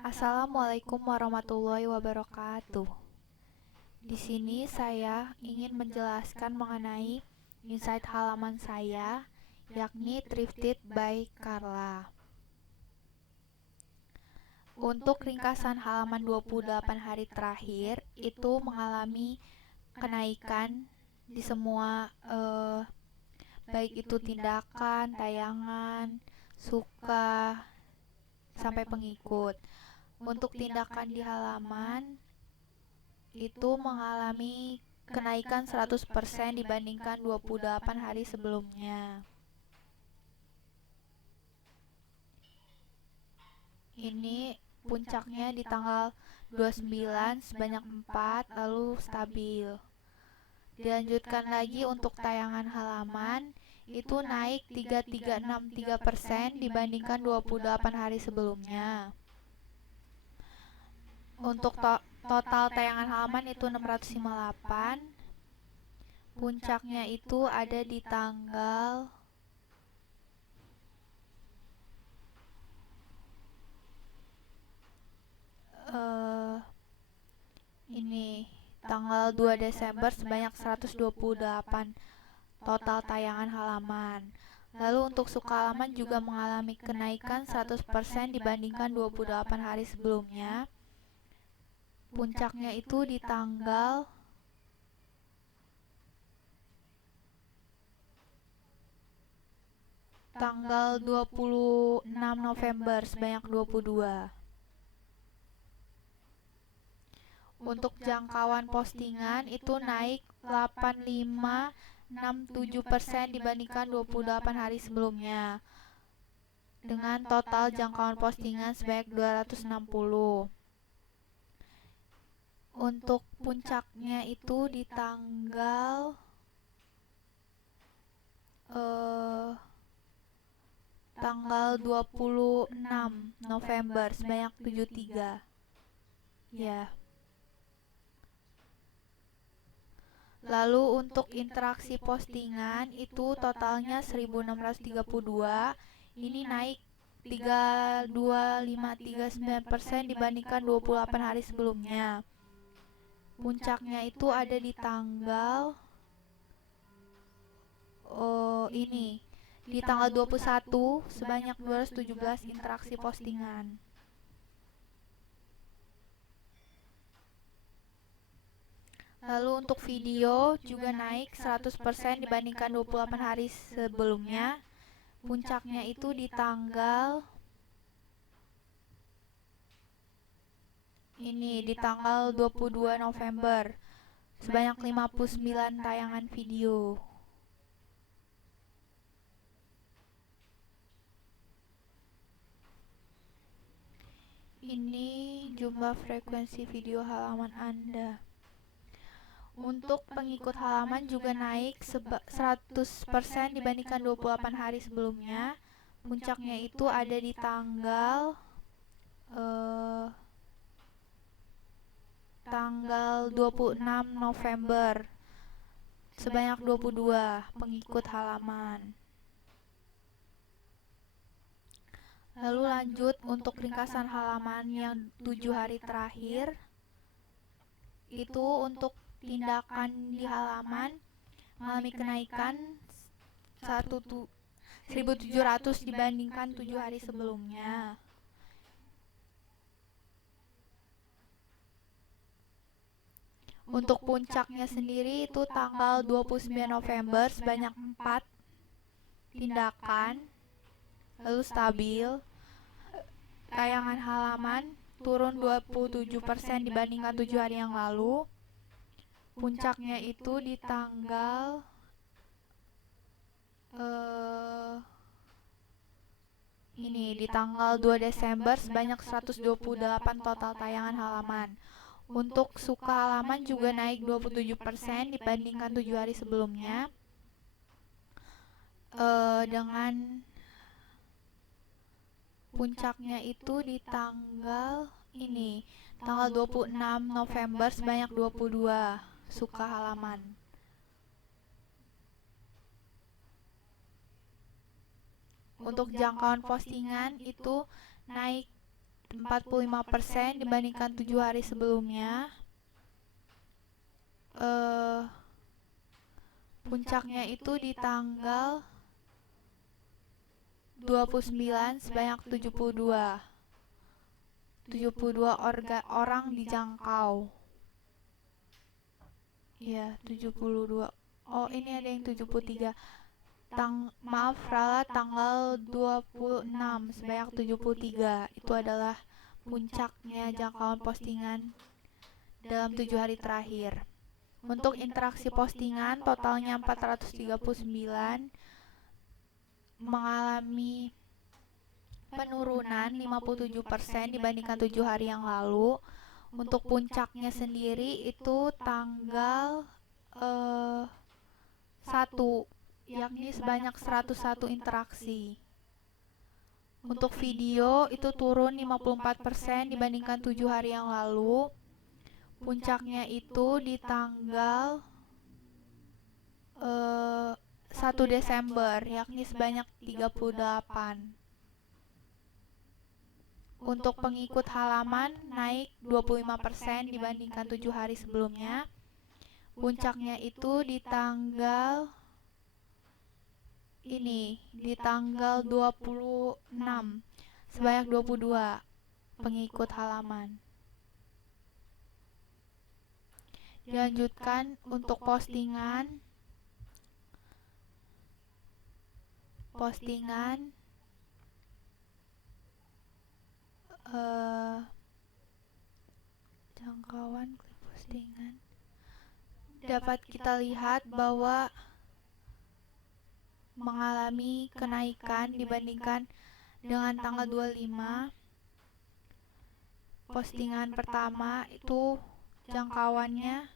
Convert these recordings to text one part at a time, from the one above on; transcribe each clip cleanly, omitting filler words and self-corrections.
Assalamualaikum warahmatullahi wabarakatuh. Di sini saya ingin menjelaskan mengenai insight halaman saya, yakni Thrifted by Carla. Untuk ringkasan halaman 28 hari terakhir itu mengalami kenaikan di semua baik itu tindakan, tayangan, suka, sampai pengikut. Untuk tindakan di halaman itu mengalami kenaikan 100% dibandingkan 28 hari sebelumnya. Ini puncaknya di tanggal 29 sebanyak 4, lalu stabil. Dilanjutkan lagi untuk tayangan halaman itu naik 3363% dibandingkan 28 hari sebelumnya. Untuk total tayangan halaman itu 658. Puncaknya itu ada di tanggal tanggal 2 Desember sebanyak 128 total tayangan halaman. Lalu untuk suka halaman juga mengalami kenaikan 100% dibandingkan 28 hari sebelumnya. Puncaknya itu di tanggal 26 November sebanyak 22. Untuk jangkauan postingan itu naik 8567% dibandingkan 28 hari sebelumnya, dengan total jangkauan postingan sebanyak 260. Untuk puncaknya itu di tanggal 26 November sebanyak 73. Ya. Lalu untuk interaksi postingan itu totalnya 1632. Ini naik 32539% dibandingkan 28 hari sebelumnya. Puncaknya itu ada di tanggal di tanggal 21 sebanyak 217 interaksi postingan. Lalu untuk video juga naik 100% dibandingkan 28 hari sebelumnya. Puncaknya itu di tanggal 22 November sebanyak 59 tayangan video. Ini jumlah frekuensi video halaman Anda. Untuk pengikut halaman juga naik 100% dibandingkan 28 hari sebelumnya. Puncaknya itu ada di tanggal 26 November sebanyak 22 pengikut halaman. Lalu lanjut untuk ringkasan halaman yang 7 hari terakhir. Itu untuk tindakan di halaman mengalami kenaikan 1700 dibandingkan 7 hari sebelumnya. Untuk puncaknya sendiri itu tanggal 29 November sebanyak 4 tindakan, lalu stabil. Tayangan halaman turun 27% dibandingkan 7 hari yang lalu. Puncaknya itu di tanggal di tanggal 2 Desember sebanyak 128 total tayangan halaman. Untuk suka halaman juga naik 27% dibandingkan 7 hari sebelumnya. Dengan puncaknya itu di tanggal 26 November sebanyak 22 suka halaman. Untuk jangkauan postingan itu naik 45% dibandingkan 7 hari sebelumnya. Puncaknya itu di tanggal 29 sebanyak 72 orang dijangkau. Ya, 72. Oh, ini ada yang 73. Maaf, Rala, tanggal 26 sebanyak 73. Itu adalah puncaknya jangkauan postingan dalam 7 hari terakhir. Untuk interaksi postingan totalnya 439, mengalami penurunan 57% dibandingkan 7 hari yang lalu. Untuk puncaknya sendiri itu tanggal 1, yakni sebanyak 101 interaksi. Untuk video itu turun 54% dibandingkan 7 hari yang lalu. Puncaknya itu di tanggal 1 Desember, yakni sebanyak 38. Untuk pengikut halaman naik 25% dibandingkan 7 hari sebelumnya. Puncaknya itu di tanggal 26 sebanyak 22 pengikut halaman. Dilanjutkan untuk postingan jangkauan klik postingan, dapat kita lihat bahwa mengalami kenaikan dibandingkan dengan tanggal 25. Postingan pertama itu jangkauannya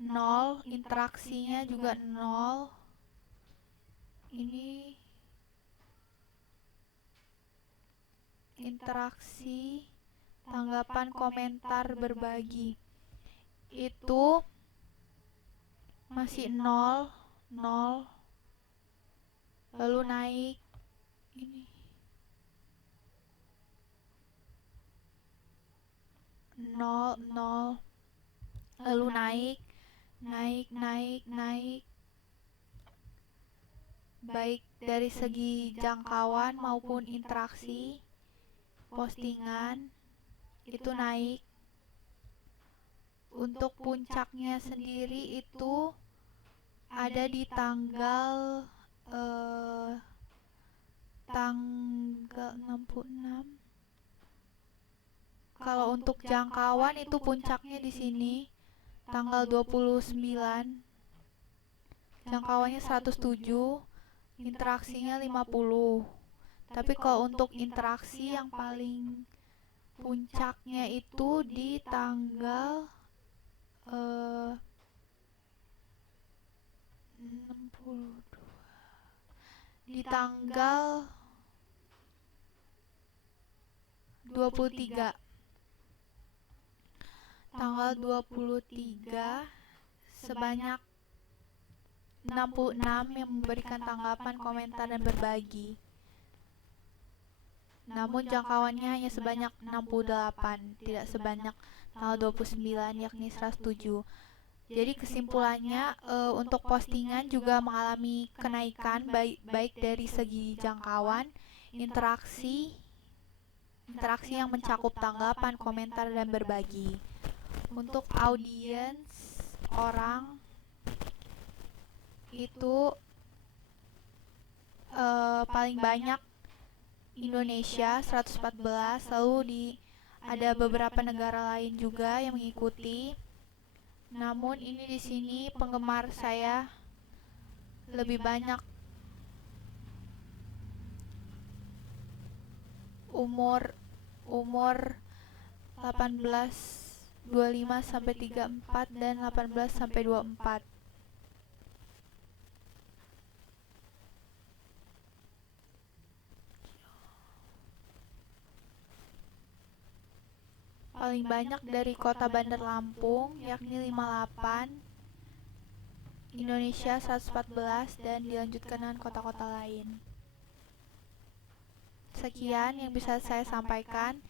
0, interaksinya juga 0. Ini interaksi, tanggapan, komentar, berbagi itu masih 0, lalu naik ini 0, lalu naik baik dari segi jangkauan maupun interaksi. Postingan itu naik. Untuk puncaknya sendiri itu ada di tanggal 66. Kalau untuk jangkauan itu puncaknya di sini tanggal 29. Jangkauannya 107, interaksinya 50. Tapi kalau untuk interaksi yang paling puncaknya itu di tanggal 62, di tanggal 23. Tanggal 23 sebanyak 66 yang memberikan tanggapan, komentar, dan berbagi. Namun jangkauannya hanya sebanyak 68, tidak sebanyak tanggal 29 yakni 107. Jadi kesimpulannya untuk postingan juga mengalami kenaikan baik dari segi jangkauan, interaksi yang mencakup tanggapan, komentar, dan berbagi. Untuk audiens orang itu paling banyak Indonesia 114, lalu ada beberapa negara lain juga yang mengikuti. Namun ini di sini penggemar saya lebih banyak umur 18-25 sampai 34 dan 18 sampai 24. Paling banyak dari kota Bandar Lampung yakni 58, Indonesia 114, dan dilanjutkan dengan kota-kota lain. Sekian yang bisa saya sampaikan.